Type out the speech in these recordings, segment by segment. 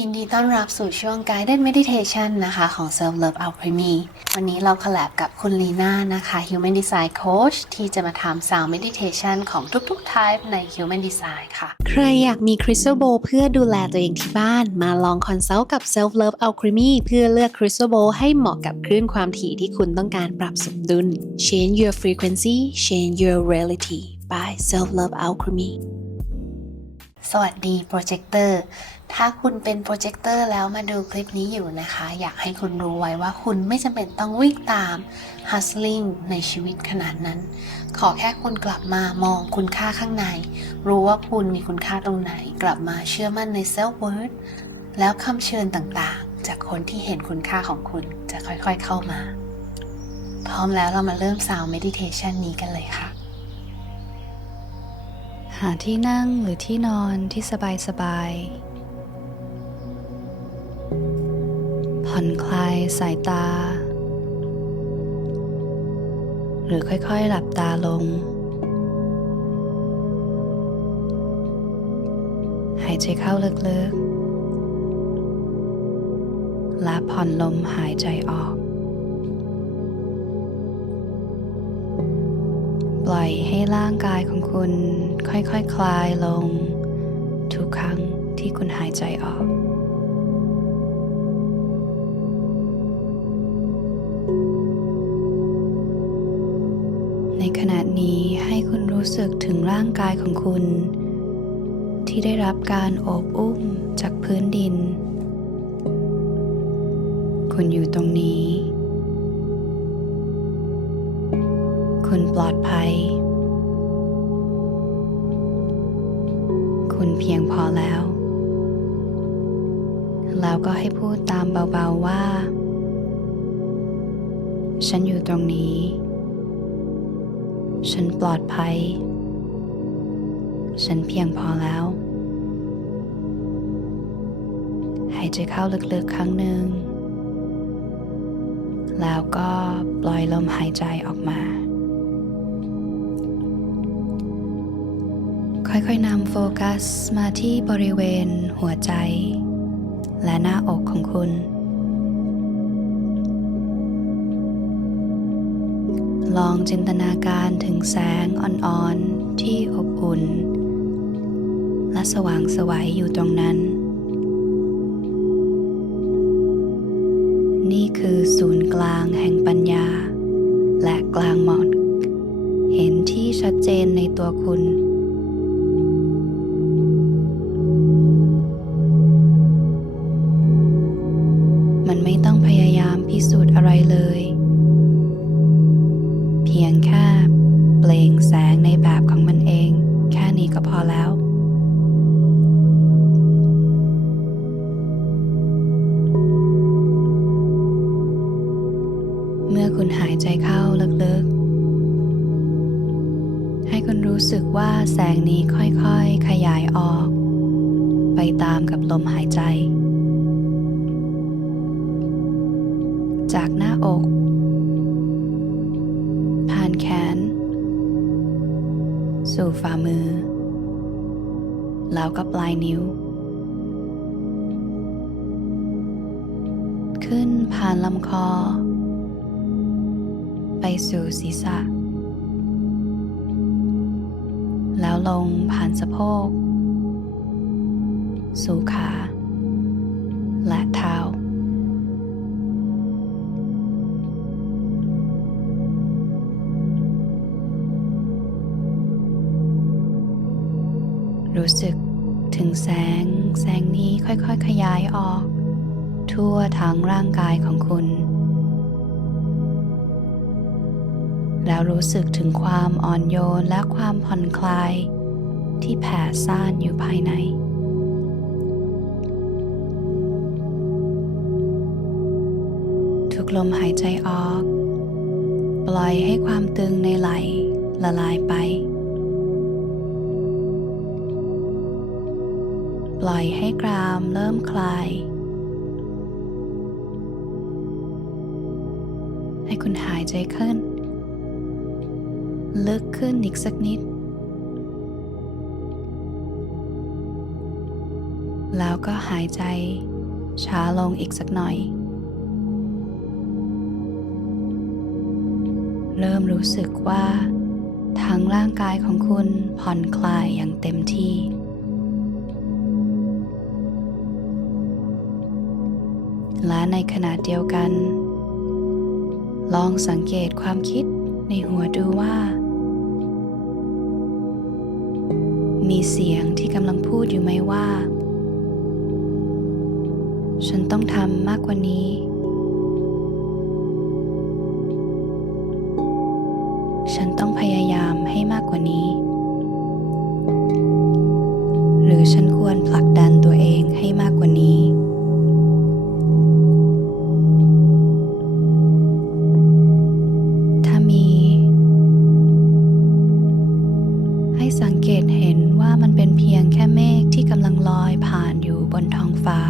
ยินดีต้อนรับสู่ช่วง Guided Meditation นะคะของ Self Love Alchemy วันนี้เราคลแลบกับคุณลีน่านะคะ Human Design Coach ที่จะมาทำ Sound Meditation ของทุกๆ type ใน Human Design ค่ะ ใครอยากมี Crystal Bowl เพื่อดูแลตัวเองที่บ้าน มาลองคอนซัลท์กับ Self Love Alchemy เพื่อเลือก Crystal Bowl ให้เหมาะกับคลื่นความถี่ที่คุณต้องการปรับสมดุล Change your frequency change your reality by Self Love Alchemy สวัสดีโปรเจคเตอร์ ถ้าคุณเป็นโปรเจคเตอร์แล้วมาดูคลิปนี้อยู่นะคะ อยากให้คุณรู้ไว้ว่าคุณไม่จำเป็นต้องวิ่งตาม hustling ในชีวิตขนาดนั้น ขอแค่คุณกลับมามองคุณค่าข้างใน รู้ว่าคุณมีคุณค่าตรงไหน กลับมาเชื่อมั่นใน self worth แล้วคำเชิญต่างๆ จากคนที่เห็นคุณค่าของคุณจะค่อยๆเข้ามา พร้อมแล้วเรามาเริ่ม sound meditation นี้กันเลยค่ะ หาที่นั่งหรือที่นอนที่สบายสบายๆผ่อนคลายสายตา หรือค่อยๆหลับตาลง หายใจเข้าลึกๆและผ่อนลมหายใจออก ปล่อยให้ร่างกายของคุณค่อยๆคคลายลง ทุกครั้งที่คุณหายใจออก ในขณะนี้ให้คุณรู้สึกถึงร่างกายของคุณ ที่ได้รับการโอบอุ้มจากพื้นดิน คุณอยู่ตรงนี้ คุณปลอดภัย คุณเพียงพอแล้ว แล้วก็ให้พูดตามเบาๆว่า ฉันอยู่ตรงนี้ ฉันปลอดภัย ฉันเพียงพอแล้ว หายใจเข้าลึกๆครั้งหนึ่งแล้วก็ปล่อยลมหายใจออกมา ค่อยๆนำโฟกัสมาที่บริเวณหัวใจ และหน้าอกของคุณ ลองจินตนาการถึงแสงอ่อนๆที่อบอุ่น และสว่างสวัยอยู่ตรงนั้น นี่คือศูนย์กลางแห่งปัญญา และกลางหมอดเห็นที่ชัดเจนในตัวคุณ จากหน้าอก ผ่านแขน สู่ฝ่ามือ แล้วก็ปลายนิ้ว ขึ้นผ่านลำคอ ไปสู่ศีรษะ แล้วลงผ่านสะโพก สู่ขา รู้สึกถึงแสง แสงนี้ค่อยๆ ขยายออก ทั่วทั้งร่างกายของคุณ แล้วรู้สึกถึงความอ่อนโยนและความผ่อนคลาย ที่แผ่ซ่านอยู่ภายในทุกลมหายใจออก ปล่อยให้ความตึงในไหลละลายไป ล่อยให้กรามเริ่มคลาย ให้คุณหายใจขึ้น ลึกขึ้นอีกสักนิด แล้วก็หายใจช้าลงอีกสักหน่อย เริ่มรู้สึกว่าทั้งร่างกายของคุณผ่อนคลายอย่างเต็มที่ และในขณะเดียวกัน ลองสังเกตความคิดในหัวดูว่า มีเสียงที่กำลังพูดอยู่ไหมว่า ฉันต้องทำมากกว่านี้ ฉันต้องพยายามให้มากกว่านี้ ให้สังเกตเห็นว่ามันเป็นเพียงแค่เมฆที่กำลังลอยผ่านอยู่บนท้องฟ้า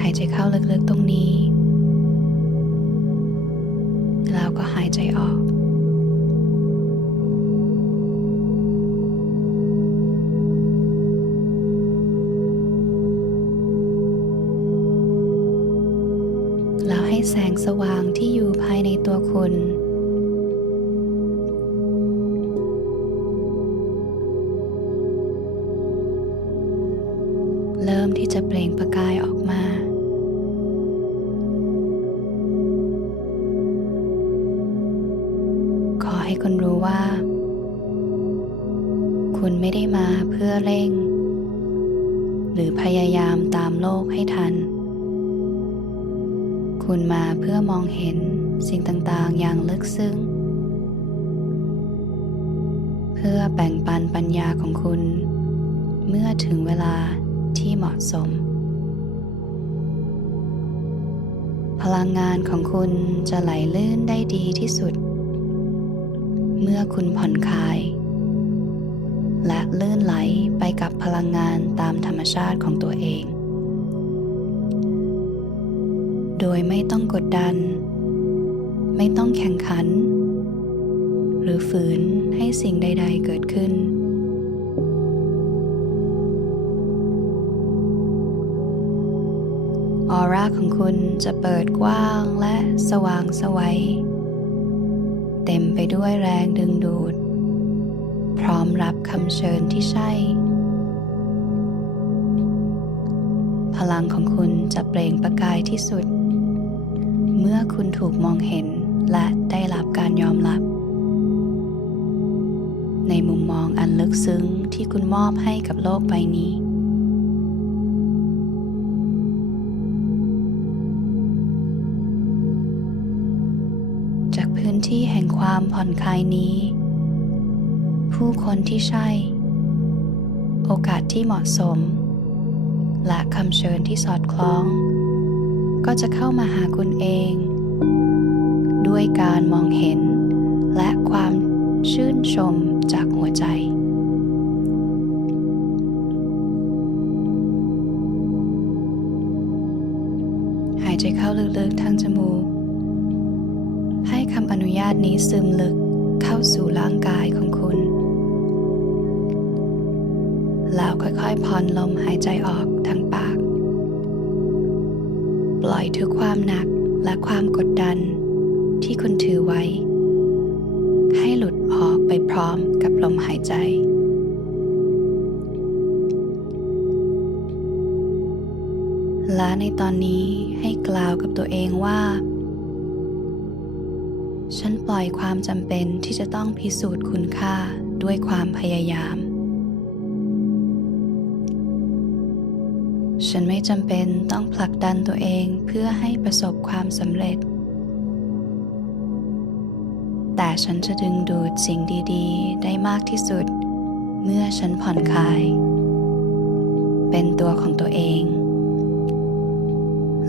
หายใจเข้าลึกๆตรง สว่างที่อยู่ภายในตัวคุณ เริ่มที่จะเปล่งประกายออกมาขอให้คุณรู้ว่า คุณไม่ได้มาเพื่อเร่ง หรือพยายามตามโลกให้ทัน คุณมาเพื่อมองเห็นสิ่งต่างๆ อย่างลึกซึ้ง เพื่อแบ่งปันปัญญาของคุณ เมื่อถึงเวลาที่เหมาะสม พลังงานของคุณจะไหลลื่นได้ดีที่สุด เมื่อคุณผ่อนคลาย และลื่นไหลไปกับพลังงานตามธรรมชาติของตัวเอง โดยไม่ต้องกดดัน ไม่ต้องแข่งขัน หรือฝืนให้สิ่งใด ๆ เกิดขึ้น ออร่าของคุณจะเปิดกว้างและสว่างสวัย เต็มไปด้วยแรงดึงดูด พร้อมรับคำเชิญที่ใช่พลังของคุณจะเปล่งประกายที่สุด เมื่อคุณถูกมองเห็นและได้รับการยอมรับ ในมุมมองอันลึกซึ้งที่คุณมอบให้กับโลกใบนี้ จากพื้นที่แห่งความผ่อนคลายนี้ ผู้คนที่ใช่ โอกาสที่เหมาะสม และคำเชิญที่สอดคล้อง ก็จะเข้ามาหาคุณเอง ด้วยการมองเห็น และความชื่นชมจากหัวใจ หายใจเข้าลึกๆทางจมูก ให้คำอนุญาตนี้ซึมลึกเข้าสู่ร่างกายของคุณ แล้วค่อยๆผ่อนลมหายใจออกทางปาก ปล่อยทุกความหนักและความกดดัน ที่คุณถือไว้ ให้หลุดออกไปพร้อมกับลมหายใจ และในตอนนี้ให้กล่าวกับตัวเองว่า ฉันปล่อยความจำเป็นที่จะต้องพิสูจน์คุณค่าด้วยความพยายาม ฉันไม่จำเป็นต้องผลักดันตัวเองเพื่อให้ประสบความสำเร็จ แต่ฉันจะดึงดูดสิ่งดีๆ ได้มากที่สุด เมื่อฉันผ่อนคลาย เป็นตัวของตัวเอง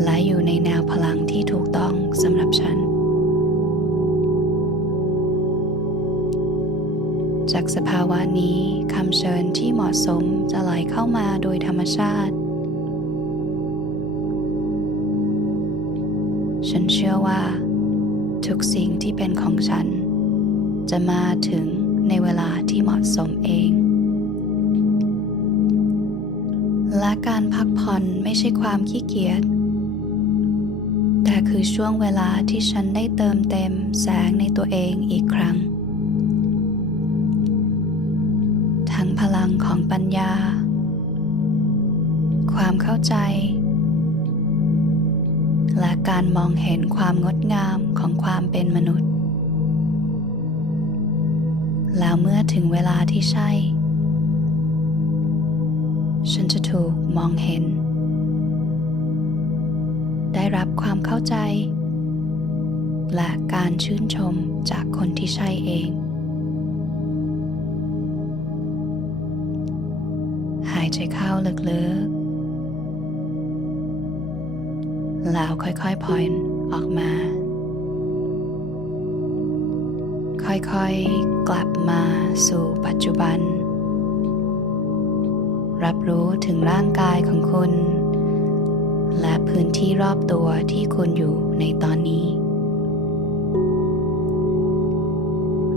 และอยู่ในแนวพลังที่ถูกต้องสำหรับฉัน จากสภาวะนี้คำเชิญที่เหมาะสมจะไหลเข้ามาโดยธรรมชาติ ทุกสิ่งที่เป็นของฉัน จะมาถึงในเวลาที่เหมาะสมเอง และการพักผ่อนไม่ใช่ความขี้เกียจ แต่คือช่วงเวลาที่ฉันได้เติมเต็มแสงในตัวเองอีกครั้ง ทั้งพลังของปัญญา ความเข้าใจ การมองเห็นความงดงามของความเป็นมนุษย์ แล้วเมื่อถึงเวลาที่ใช่ ฉันจะถูกมองเห็น ได้รับความเข้าใจ และการชื่นชมจากคนที่ใช่เอง หายใจเข้าลึกๆ แล้วค่อยๆผ่อนออกมา ค่อยๆกลับมาสู่ปัจจุบัน รับรู้ถึงร่างกายของคุณ และพื้นที่รอบตัวที่คุณอยู่ในตอนนี้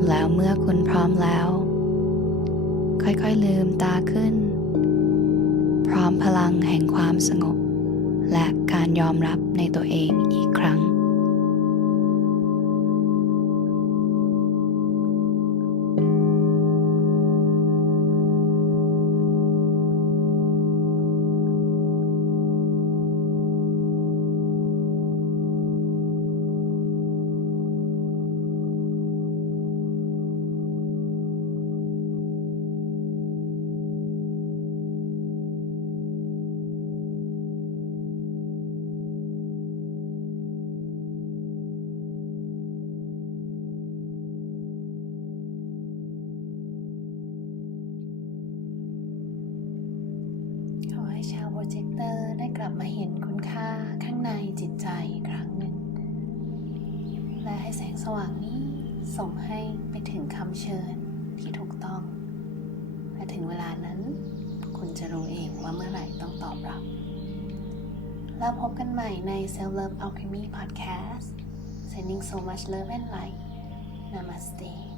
แล้วเมื่อคุณพร้อมแล้ว ค่อยๆลืมตาขึ้น พร้อมพลังแห่งความสงบ และการยอมรับในตัวเองอีกครั้ง ว่างนี้ส่งให้ไปถึงคำเชิญที่ถูกต้องและถึงเวลานั้น คุณจะรู้เองว่าเมื่อไหร่ต้องตอบรับ แล้วพบกันใหม่ใน Self Love Alchemy Podcast Sending so much love and light Namaste